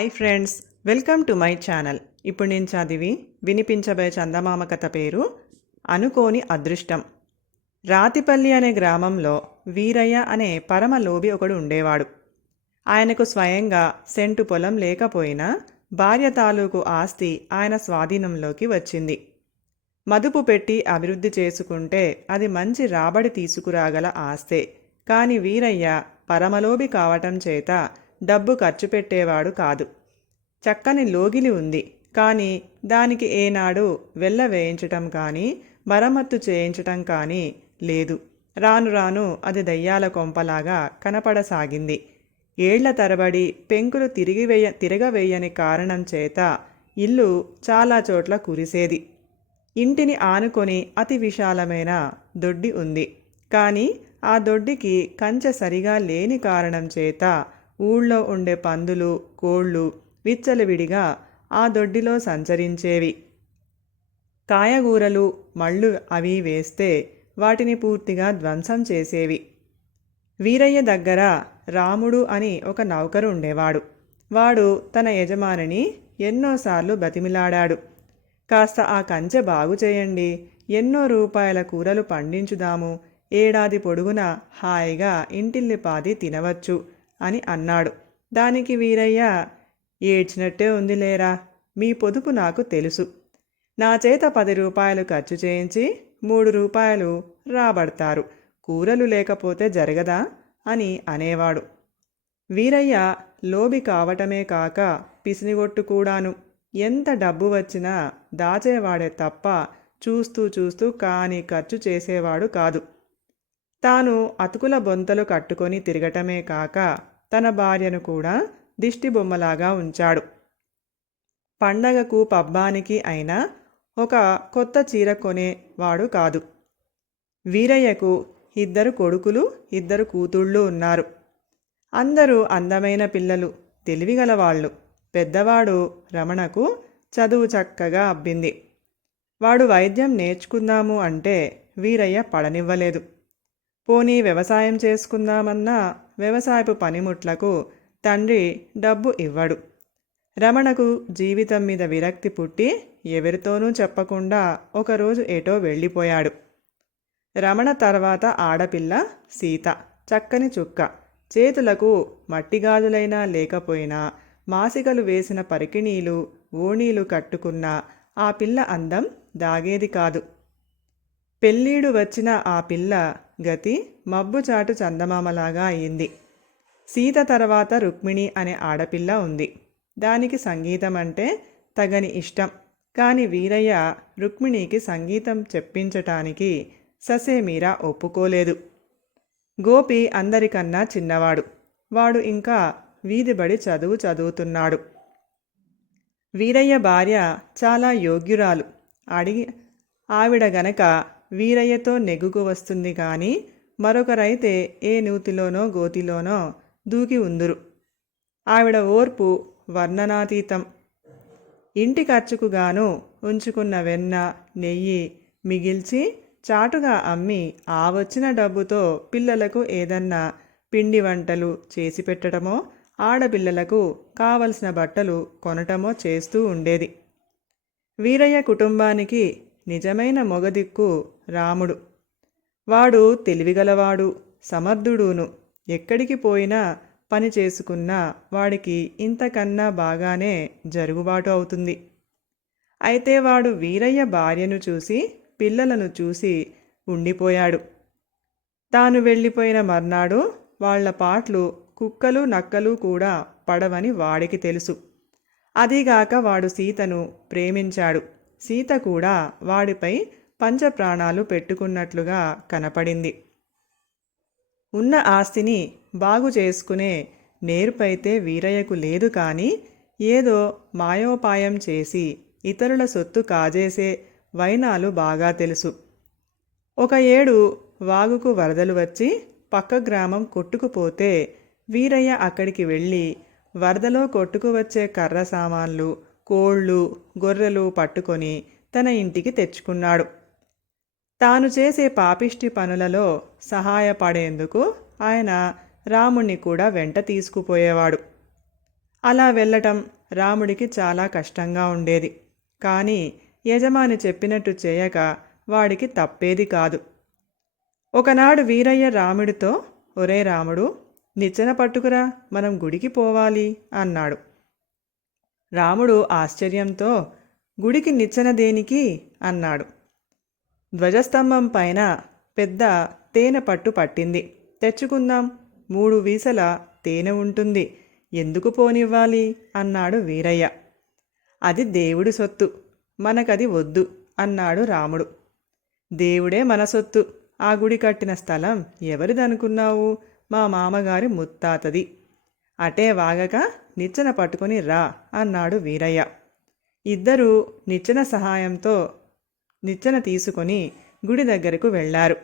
Hi friends welcome to my channel ఇప్పుడు నేను చదివి వినిపించబోయే చందమామ కథ పేరు అనుకోని అదృష్టం. రాతిపల్లి అనే గ్రామంలో వీరయ్య అనే పరమ లోబి ఒకడు ఉండేవాడు. ఆయనకు స్వయంగా సెంటు పొలం లేకపోయినా భార్య తాలూకు ఆస్తి ఆయన స్వాధీనంలోకి వచ్చింది. మదుపు పెట్టి అభివృద్ధి చేసుకుంటే అది మంచి రాబడి తీసుకురాగల ఆస్తే. కాని వీరయ్య పరమలోబి కావటం చేత డబ్బు ఖర్చు పెట్టేవాడు కాదు. చక్కని లోగిలి ఉంది. కానీ దానికి ఏనాడు వెళ్ళ వేయించటం కానీ మరమ్మత్తు చేయించటం కానీ లేదు. రాను రాను అది దయ్యాల కొంపలాగా కనపడసాగింది. ఏళ్ళ తరబడి పెంకులు తిరిగి వేయ తిరగవేయని కారణం చేత ఇల్లు చాలా చోట్ల కురిసేది. ఇంటిని ఆనుకొని అతి విశాలమైన దొడ్డి ఉంది. కానీ ఆ దొడ్డికి కంచె సరిగా లేని కారణం చేత ఊళ్ళో ఉండే పందులు కోళ్ళు విచ్చలవిడిగా ఆ దొడ్డిలో సంచరించేవి. కాయగూరలు మళ్ళు అవి వేస్తే వాటిని పూర్తిగా ధ్వంసం చేసేవి. వీరయ్య దగ్గర రాముడు అని ఒక నౌకరు ఉండేవాడు. వాడు తన యజమానిని ఎన్నోసార్లు బతిమిలాడాడు. కాస్త ఆ కంచె బాగు చేయండి ఎన్నో రూపాయల కూరలు పండించుదాము ఏడాది పొడుగునా హాయిగా ఇంటిల్లిపాది తినవచ్చు అని అన్నాడు. దానికి వీరయ్య ఏడ్చినట్టే ఉంది లేరా మీ పొదుపు నాకు తెలుసు. నా చేత పది రూపాయలు ఖర్చు చేయించి మూడు రూపాయలు రాబడతారు. కూరలు లేకపోతే జరగదా? అని అనేవాడు. వీరయ్య లోబి కావటమే కాక పిసినిగొట్టు కూడాను. ఎంత డబ్బు వచ్చినా దాచేవాడే తప్ప చూస్తూ చూస్తూ కాని ఖర్చు చేసేవాడు కాదు. తాను అతుకుల బొంతలు కట్టుకొని తిరగటమే కాక తన భార్యను కూడా దిష్టిబొమ్మలాగా ఉంచాడు. పండగకు పబ్బానికి అయినా ఒక కొత్త చీర కొనేవాడు కాదు. వీరయ్యకు ఇద్దరు కొడుకులు ఇద్దరు కూతుళ్ళు ఉన్నారు. అందరూ అందమైన పిల్లలు తెలివిగలవాళ్ళు. పెద్దవాడు రమణకు చదువు చక్కగా అబ్బింది. వాడు వైద్యం నేర్చుకుందాము అంటే వీరయ్య పడనివ్వలేదు. పోనీ వ్యవసాయం చేసుకుందామన్నా వ్యవసాయపు పనిముట్లకు తండ్రి డబ్బు ఇవ్వడు. రమణకు జీవితం మీద విరక్తి పుట్టి ఎవరితోనూ చెప్పకుండా ఒకరోజు ఎటో వెళ్ళిపోయాడు. రమణ తర్వాత ఆడపిల్ల సీత చక్కని చుక్క చేతులకు మట్టిగాజులైనా లేకపోయినా మాసికలు వేసిన పరికిణీలు ఓణీలు కట్టుకున్న ఆ పిల్ల అందం దాగేది కాదు. పెళ్ళీడు వచ్చిన ఆ పిల్ల గతి మబ్బుచాటు చందమామలాగా అయింది. సీత తర్వాత రుక్మిణి అనే ఆడపిల్ల ఉంది. దానికి సంగీతం అంటే తగని ఇష్టం. కానీ వీరయ్య రుక్మిణికి సంగీతం చెప్పించటానికి ససేమీరా ఒప్పుకోలేదు. గోపి అందరికన్నా చిన్నవాడు. వాడు ఇంకా వీధిబడి చదువు చదువుతున్నాడు. వీరయ్య భార్య చాలా యోగ్యురాలు. అడిగి ఆవిడ గనక వీరయ్యతో నెగ్గుకు వస్తుంది కానీ మరొకరైతే ఏ నూతిలోనో గోతిలోనో దూకి ఉందురు. ఆవిడ ఓర్పు వర్ణనాతీతం. ఇంటి ఖర్చుకు గాను ఉంచుకున్న వెన్న నెయ్యి మిగిల్చి చాటుగా అమ్మి ఆ వచ్చిన డబ్బుతో పిల్లలకు ఏదన్నా పిండి వంటలు చేసి పెట్టడమో ఆడపిల్లలకు కావలసిన బట్టలు కొనటమో చేస్తూ ఉండేది. వీరయ్య కుటుంబానికి నిజమైన మొగదిక్కు రాముడు. వాడు తెలివిగలవాడు సమర్థుడును. ఎక్కడికి పోయినా పని చేసుకున్నా వాడికి ఇంతకన్నా బాగానే జరుగుబాటు అవుతుంది. అయితే వాడు వీరయ్య భార్యను చూసి పిల్లలను చూసి ఉండిపోయాడు. తాను వెళ్ళిపోయిన మర్నాడు వాళ్ళ పాటలు కుక్కలు నక్కలు కూడా పడవని వాడికి తెలుసు. అదిగాక వాడు సీతను ప్రేమించాడు. సీత కూడా వాడిపై పంచప్రాణాలు పెట్టుకున్నట్లుగా కనపడింది. ఉన్న ఆస్తిని బాగు చేసుకునే నేర్పైతే వీరయ్యకు లేదు కానీ ఏదో మాయోపాయం చేసి ఇతరుల సొత్తు కాజేసే వైనాలు బాగా తెలుసు. ఒక ఏడు వాగుకు వరదలు వచ్చి పక్క గ్రామం కొట్టుకుపోతే వీరయ్య అక్కడికి వెళ్ళి వరదలో కొట్టుకు వచ్చే కర్ర సామాన్లు కోళ్ళు గొర్రెలు పట్టుకొని తన ఇంటికి తెచ్చుకున్నాడు. తాను చేసే పాపిష్టి పనులలో సహాయపడేందుకు ఆయన రాముణ్ణి కూడా వెంట తీసుకుపోయేవాడు. అలా వెళ్ళటం రాముడికి చాలా కష్టంగా ఉండేది. కానీ యజమాని చెప్పినట్టు చేయక వాడికి తప్పేది కాదు. ఒకనాడు వీరయ్య రాముడితో ఒరే రాముడు నిచ్చెన పట్టుకురా మనం గుడికి పోవాలి అన్నాడు. రాముడు ఆశ్చర్యంతో గుడికి నిచ్చెన దేనికి అన్నాడు. ధ్వజస్తంభం పైన పెద్ద తేనె పట్టు పట్టింది. తెచ్చుకుందాం. మూడు వీసల తేనె ఉంటుంది. ఎందుకు పోనివ్వాలి? అన్నాడు వీరయ్య. అది దేవుడి సొత్తు. మనకది వద్దు అన్నాడు రాముడు. దేవుడే మన సొత్తు. ఆ గుడి కట్టిన స్థలం ఎవరిదనుకున్నావు? మా మామగారి ముత్తాతది. అటే వాగక నిచ్చెన పట్టుకొని రా అన్నాడు వీరయ్య. ఇద్దరూ నిచ్చెన సహాయంతో నిచ్చెన తీసుకొని గుడి దగ్గరకు వెళ్ళారు.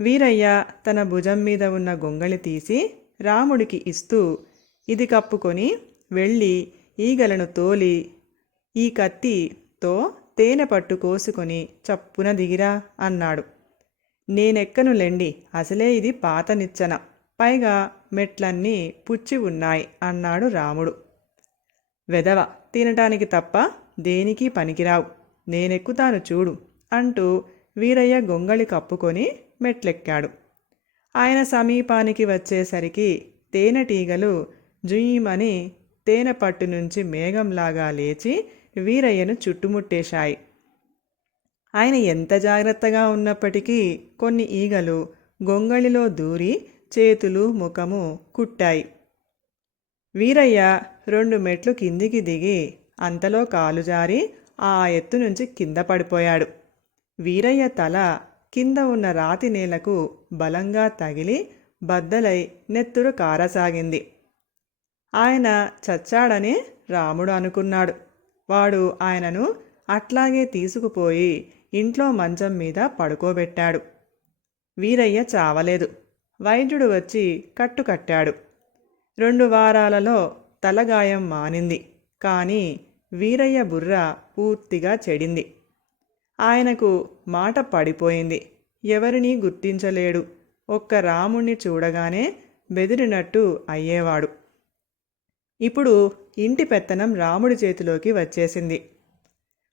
వీరయ్య తన భుజం మీద ఉన్న గొంగళి తీసి రాముడికి ఇస్తూ ఇది కప్పుకొని వెళ్ళి ఈగలను తోలి ఈ కత్తితో తేనె పట్టు కోసుకొని చప్పున దిగిరా అన్నాడు. నేనెక్కనులెండి అసలే ఇది పాత నిచ్చెన. పైగా మెట్లన్నీ పుచ్చి ఉన్నాయి అన్నాడు రాముడు. వెదవ తినటానికి తప్ప దేనికి పనికిరావు. నేనెక్కుతాను చూడు అంటూ వీరయ్య గొంగళి కప్పుకొని మెట్లెక్కాడు. ఆయన సమీపానికి వచ్చేసరికి తేనెటీగలు జుయ్యమని తేనె పట్టు నుంచి మేఘంలాగా లేచి వీరయ్యను చుట్టుముట్టేశాయి. ఆయన ఎంత జాగ్రత్తగా ఉన్నప్పటికీ కొన్ని ఈగలు గొంగళిలో దూరి చేతులు ముఖము కుట్టాయి. వీరయ్య రెండు మెట్లు కిందికి దిగి అంతలో కాలు జారి ఆ ఎత్తు నుంచి కింద పడిపోయాడు. వీరయ్య తల కింద ఉన్న రాతి నేలకు బలంగా తగిలి బద్దలై నెత్తురు కారసాగింది. ఆయన చచ్చాడని రాముడు అనుకున్నాడు. వాడు ఆయనను అట్లాగే తీసుకుపోయి ఇంట్లో మంచం మీద పడుకోబెట్టాడు. వీరయ్య చావలేదు. వైద్యుడు వచ్చి కట్టు కట్టాడు. రెండు వారాలలో తలగాయం మానింది. కానీ వీరయ్య బుర్ర పూర్తిగా చెడింది. ఆయనకు మాట పడిపోయింది. ఎవరినీ గుర్తించలేడు. ఒక్క రాముణ్ణి చూడగానే బెదిరినట్టు అయ్యేవాడు. ఇప్పుడు ఇంటి పెత్తనం రాముడి చేతిలోకి వచ్చేసింది.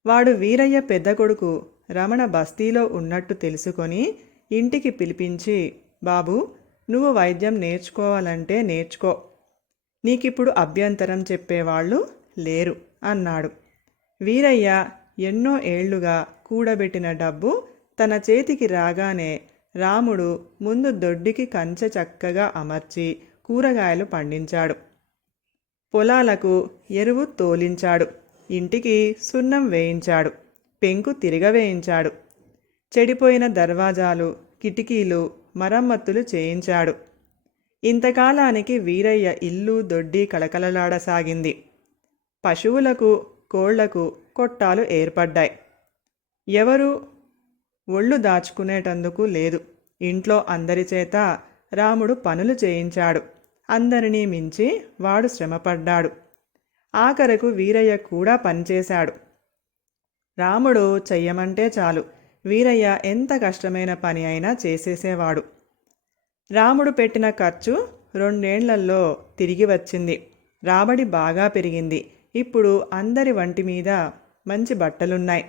వాడు వీరయ్య పెద్ద కొడుకు రమణ బస్తీలో ఉన్నట్టు తెలుసుకొని ఇంటికి పిలిపించి బాబు నువ్వు వైద్యం నేర్చుకోవాలంటే నేర్చుకో. నీకిప్పుడు అభ్యంతరం చెప్పేవాళ్ళు లేరు అన్నాడు. వీరయ్య ఎన్నో ఏళ్ళుగా కూడబెట్టిన డబ్బు తన చేతికి రాగానే రాముడు ముందు దొడ్డికి కంచె చక్కగా అమర్చి కూరగాయలు పండించాడు. పొలాలకు ఎరువు తోలించాడు. ఇంటికి సున్నం వేయించాడు. పెంకు తిరగవేయించాడు చెడిపోయిన దర్వాజాలు కిటికీలు మరమ్మతులు చేయించాడు. ఇంతకాలానికి వీరయ్య ఇల్లు దొడ్డి కళకళలాడసాగింది. పశువులకు కోళ్ళకు కొట్టాలు ఏర్పడ్డాయి. ఎవరు ఒళ్ళు దాచుకునేటందుకు లేదు. ఇంట్లో అందరి చేత రాముడు పనులు చేయించాడు. అందరినీ మించి వాడు శ్రమపడ్డాడు. ఆఖరకు వీరయ్య కూడా పనిచేశాడు. రాముడు చెయ్యమంటే చాలు. వీరయ్య ఎంత కష్టమైన పని అయినా చేసేసేవాడు. రాముడు పెట్టిన ఖర్చు రెండేళ్ళలో తిరిగి వచ్చింది. రాబడి బాగా పెరిగింది. ఇప్పుడు అందరి వంటి మీద మంచి బట్టలున్నాయి.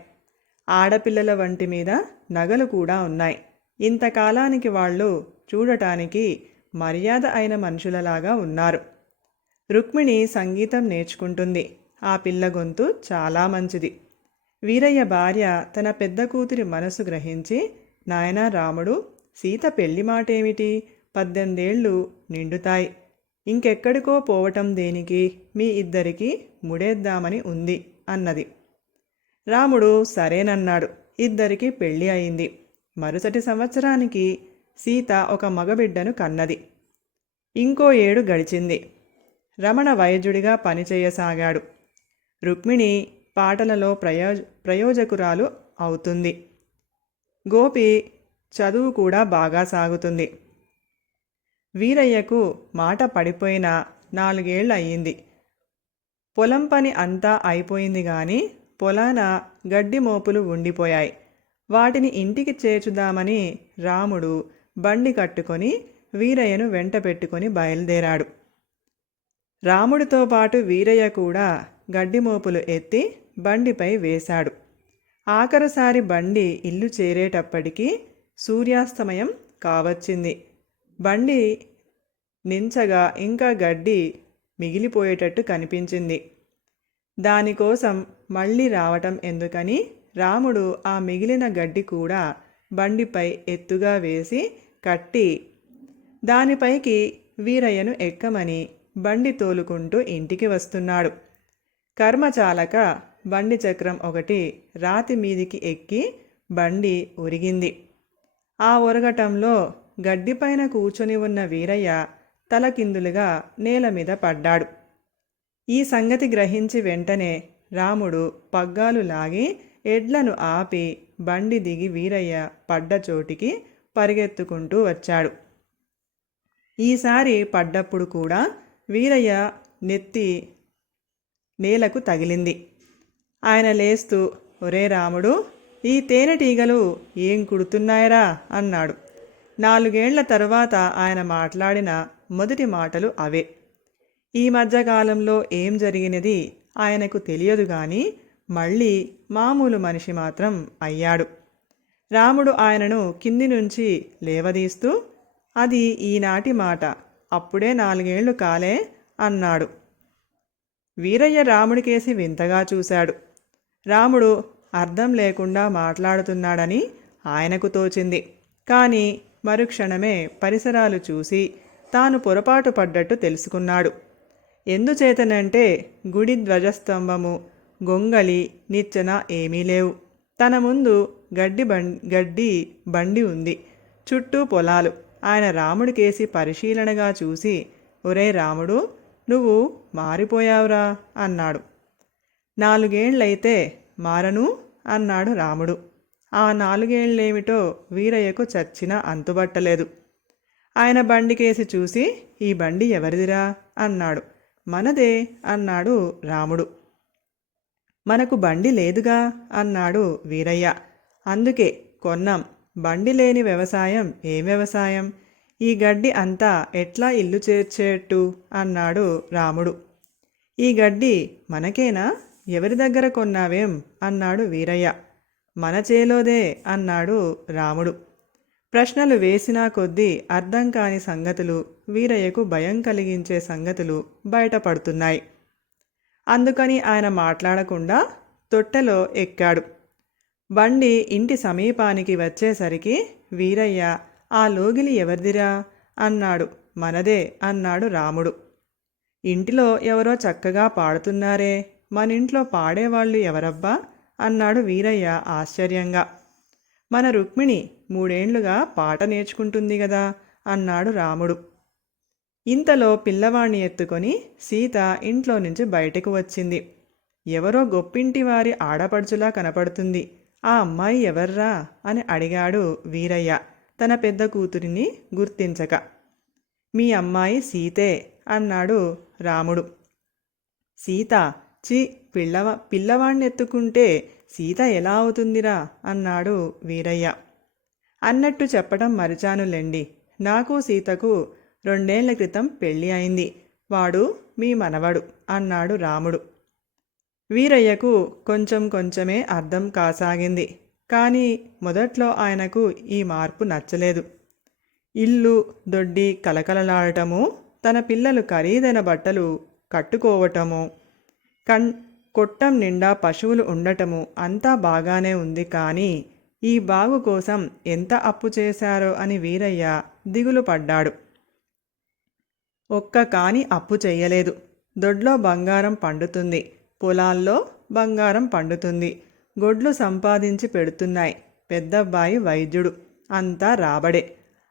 ఆడపిల్లల వంటి మీద నగలు కూడా ఉన్నాయి. ఇంతకాలానికి వాళ్ళు చూడటానికి మర్యాద అయిన మనుషులలాగా ఉన్నారు. రుక్మిణి సంగీతం నేర్చుకుంటుంది. ఆ పిల్ల గొంతు చాలా మంచిది. వీరయ్య భార్య తన పెద్ద కూతురి మనసు గ్రహించి నాయనా రాముడు సీత పెళ్ళి మాటేమిటి? పద్దెనిమిదేళ్ళు నిండుతాయి. ఇంకెక్కడికో పోవటం దేనికి? మీ ఇద్దరికి ముడేద్దామని ఉంది అన్నది. రాముడు సరేనన్నాడు ఇద్దరికి పెళ్ళి అయింది. మరుసటి సంవత్సరానికి సీత ఒక మగబిడ్డను కన్నది. ఇంకో ఏడు గడిచింది. రమణ వైద్యుడిగా పనిచేయసాగాడు. రుక్మిణి పాటలలో ప్రయోజ ప్రయోజకురాలు అవుతుంది. గోపి చదువు కూడా బాగా సాగుతుంది. వీరయ్యకు మాట పడిపోయిన నాలుగేళ్ళు అయ్యింది. పొలం పని అంతా అయిపోయింది కానీ పొలాన గడ్డి మోపులు ఉండిపోయాయి. వాటిని ఇంటికి చేర్చుదామని రాముడు బండి కట్టుకొని వీరయ్యను వెంట పెట్టుకొని బయలుదేరాడు. రాముడితో పాటు వీరయ్య కూడా గడ్డి మోపులు ఎత్తి బండిపై వేశాడు. ఆఖరిసారి బండి ఇల్లు చేరేటప్పటికీ సూర్యాస్తమయం కావచ్చింది. బండి నించగా ఇంకా గడ్డి మిగిలిపోయేటట్టు కనిపించింది. దానికోసం మళ్ళీ రావటం ఎందుకని రాముడు ఆ మిగిలిన గడ్డి కూడా బండిపై ఎత్తుగా వేసి కట్టి దానిపైకి వీరయ్యను ఎక్కమని బండి తోలుకుంటూ ఇంటికి వస్తున్నాడు. కర్మచాలక బండి చక్రం ఒకటి రాతి మీదికి ఎక్కి బండి ఒరిగింది. ఆ ఒరగటంలో గడ్డిపైన కూర్చొని ఉన్న వీరయ్య తలకిందులుగా నేల మీద పడ్డాడు. ఈ సంగతి గ్రహించి వెంటనే రాముడు పగ్గాలు లాగి ఎడ్లను ఆపి బండి దిగి వీరయ్య పడ్డ చోటికి పరిగెత్తుకుంటూ వచ్చాడు. ఈసారి పడ్డప్పుడు కూడా వీరయ్య నెత్తి నేలకు తగిలింది. ఆయన లేస్తూ ఒరే రాముడు ఈ తేనెటీగలు ఏం కుడుతున్నాయరా? అన్నాడు. నాలుగేళ్ళ తరువాత ఆయన మాట్లాడిన మొదటి మాటలు అవే. ఈ మధ్యకాలంలో ఏం జరిగినది ఆయనకు తెలియదు గాని మళ్ళీ మామూలు మనిషి మాత్రం అయ్యాడు. రాముడు ఆయనను కింది నుంచి లేవదీస్తూ అది ఈనాటి మాట అప్పుడే నాలుగేళ్ళు కాలే అన్నాడు. వీరయ్య రాముడికేసి వింతగా చూశాడు. రాముడు అర్థం లేకుండా మాట్లాడుతున్నాడని ఆయనకు తోచింది. కానీ మరుక్షణమే పరిసరాలు చూసి తాను పొరపాటు పడ్డట్టు తెలుసుకున్నాడు. ఎందుచేతనంటే గుడి ధ్వజస్తంభము గొంగళి నిచ్చెన ఏమీ లేవు. తన ముందు గడ్డి బం గడ్డి బండి ఉంది. చుట్టూ పొలాలు. ఆయన రాముడికేసి పరిశీలనగా చూసి ఒరే రాముడు నువ్వు మారిపోయావురా అన్నాడు. నాలుగేళ్ళైతే మారను అన్నాడు రాముడు. ఆ నాలుగేళ్ళేమిటో వీరయ్యకు చచ్చిన అంతుబట్టలేదు. ఆయన బండికేసి చూసి ఈ బండి ఎవరిదిరా? అన్నాడు. మనదే అన్నాడు రాముడు. మనకు బండి లేదుగా అన్నాడు వీరయ్య. అందుకే కొన్నాం. బండి లేని వ్యవసాయం ఏం వ్యవసాయం? ఈ గడ్డి అంతా ఎట్లా ఇల్లు చేర్చేట్టు? అన్నాడు రాముడు. ఈ గడ్డి మనకేనా? ఎవరి దగ్గర కొన్నావేం? అన్నాడు వీరయ్య. మన చేలోదే అన్నాడు రాముడు. ప్రశ్నలు వేసినా కొద్దీ అర్థం కాని సంగతులు వీరయ్యకు భయం కలిగించే సంగతులు బయటపడుతున్నాయి అందుకని ఆయన మాట్లాడకుండా తొట్టెలో ఎక్కాడు. బండి ఇంటి సమీపానికి వచ్చేసరికి వీరయ్య ఆ లోగిలి ఎవరిదిరా? అన్నాడు. మనదే అన్నాడు రాముడు. ఇంటిలో ఎవరో చక్కగా పాడుతున్నారే? మన ఇంట్లో పాడేవాళ్ళు ఎవరబ్బా? అన్నాడు వీరయ్య ఆశ్చర్యంగా. మన రుక్మిణి మూడేండ్లుగా పాట నేర్చుకుంటుంది గదా? అన్నాడు రాముడు. ఇంతలో పిల్లవాణ్ణి ఎత్తుకొని సీత ఇంట్లో నుంచి బయటకు వచ్చింది. ఎవరో గొప్పింటి వారి ఆడపడుచులా కనపడుతుంది. ఆ అమ్మాయి ఎవర్రా? అని అడిగాడు వీరయ్య తన పెద్ద కూతురిని గుర్తించక. మీ అమ్మాయి సీతే అన్నాడు రాముడు. సీత చి పిల్లవ పిల్లవాణ్ణి ఎత్తుకుంటే సీత ఎలా అవుతుందిరా? అన్నాడు వీరయ్య. అన్నట్టు చెప్పడం మరిచానులేండి. నాకు సీతకు రెండేళ్ళ క్రితం పెళ్ళి అయింది. వాడు మీ మనవడు అన్నాడు రాముడు. వీరయ్యకు కొంచెం కొంచెమే అర్థం కాసాగింది. కానీ మొదట్లో ఆయనకు ఈ మార్పు నచ్చలేదు. ఇల్లు దొడ్డి కలకలలాడటము తన పిల్లలు ఖరీదైన బట్టలు కట్టుకోవటము కన్ కొట్టం నిండా పశువులు ఉండటము అంతా బాగానే ఉంది కానీ ఈ బాగు కోసం ఎంత అప్పు చేశారో అని వీరయ్య దిగులు పడ్డాడు. ఒక్క కాని అప్పు చెయ్యలేదు. దొడ్లో బంగారం పండుతుంది. పొలాల్లో బంగారం పండుతుంది. గొడ్లు సంపాదించి పెడుతున్నాయి. పెద్దబ్బాయి వైద్యుడు. అంతా రాబడే.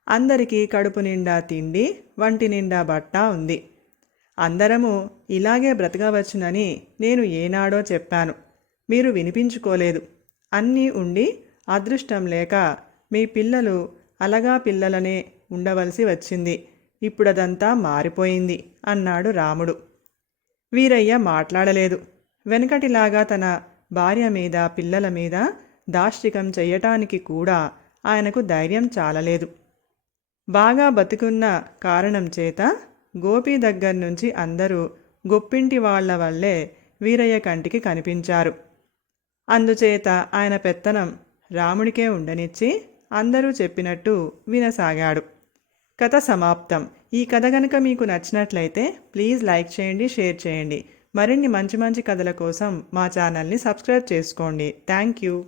అందరికీ కడుపు నిండా తిండి వంటి నిండా బట్ట ఉంది. అందరము ఇలాగే బ్రతకవచ్చునని నేను ఏనాడో చెప్పాను. మీరు వినిపించుకోలేదు. అన్నీ ఉండి అదృష్టం లేక మీ పిల్లలు అలగా పిల్లలనే ఉండవలసి వచ్చింది. ఇప్పుడదంతా మారిపోయింది అన్నాడు రాముడు. వీరయ్య మాట్లాడలేదు. వెనకటిలాగా తన భార్య మీద పిల్లల మీద దాష్టికం చెయ్యటానికి కూడా ఆయనకు ధైర్యం చాలలేదు. బాగా బతికున్న కారణం చేత గోపి దగ్గర నుంచి అందరూ గొప్పింటి వాళ్ళ వల్లే వీరయ్య కంటికి కనిపించారు. అందుచేత ఆయన పెత్తనం రాముడికే ఉండనిచ్చి అందరూ చెప్పినట్టు వినసాగాడు. కథ సమాప్తం. ఈ కథ కనుక మీకు నచ్చినట్లయితే ప్లీజ్ లైక్ చేయండి షేర్ చేయండి. మరిన్ని మంచి మంచి కథల కోసం మా ఛానల్ని సబ్స్క్రైబ్ చేసుకోండి. Thank you.